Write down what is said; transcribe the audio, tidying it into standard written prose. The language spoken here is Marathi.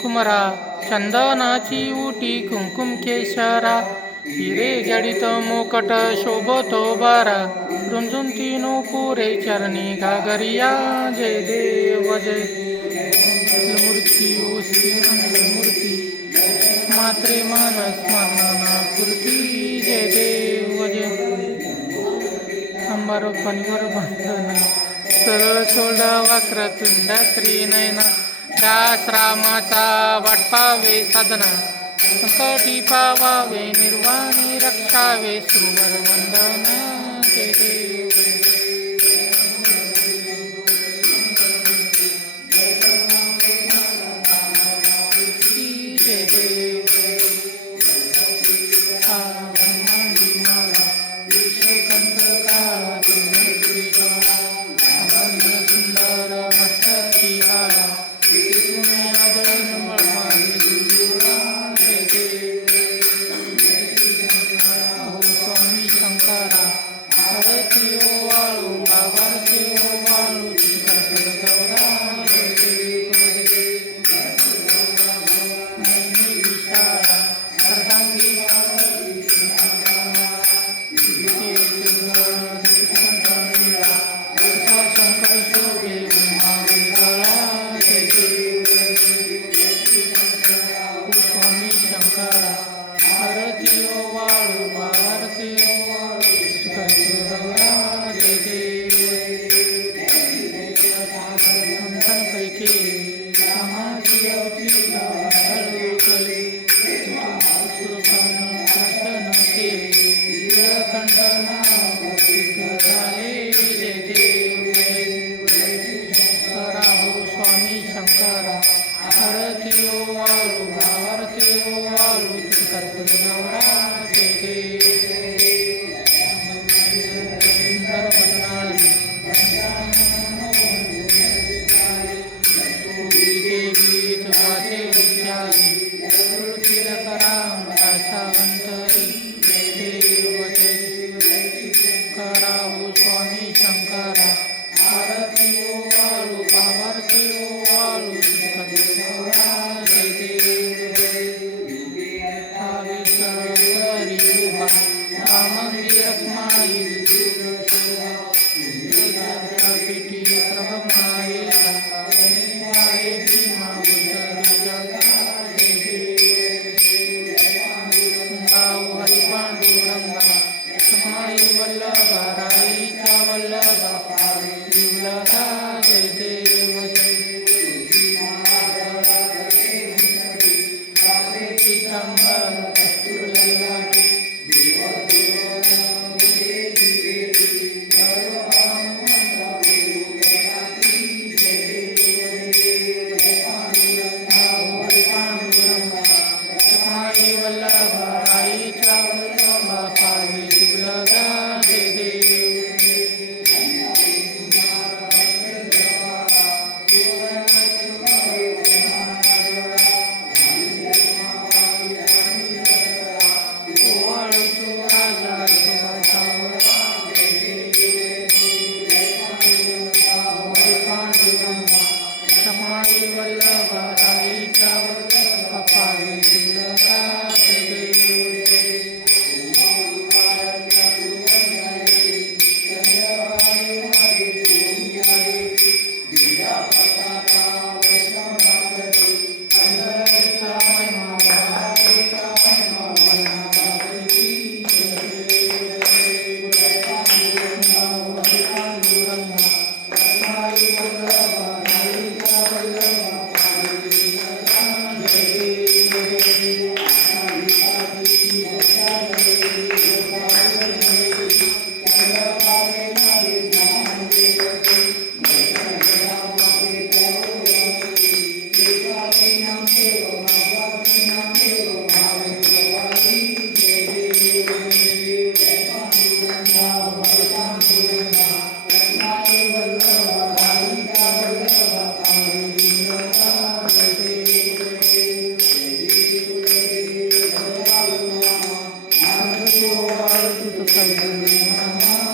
कुमरा चंदनाची उटी कुंकुम केशरा, हिरे जडित मुकट शोभतो बारा, रुंजुंती पुरे चरणी घागरिया, जय देव जय मूर्ती ओसी मूर्ती मात्रे मानस मानना कृती, जय देव जय अंबर पनिवर बंधना, सरळ सोडा वक्रतुंड त्रिनयना, दास रामाचा वाटपावे साधना, संकटी पावावे निर्वाणी रक्षावे सुवर वंदना, जय देव जय देव सुंदर मस्तकी हारा, स्वामी शंकरा हरती वाळू बाबारती वाळू गौरा, विशाळा अर्धांगी शंकर शोभे स्वामी शंकरा हरती वाळू बाबारती गौरा, जय देव पैकी स्वामी शंकरा हरती वाळू भावारती वाळू कर्पूर गौरा, जय देव सुंदर बनणारी देवी वाचे उच्चारी तिलकरा अंतरी, देव जय कराहू स्वामी शंकरा हरती वाळू भावारती वाळू कर्पूर गौरा, जय देव मंदिर माई पिटी प्रभमाई हरी पांडुरंगा माई वल्लभा राईचा वल्लभा जीवलगा, जय देव पीतांबर आळतुत कल्पना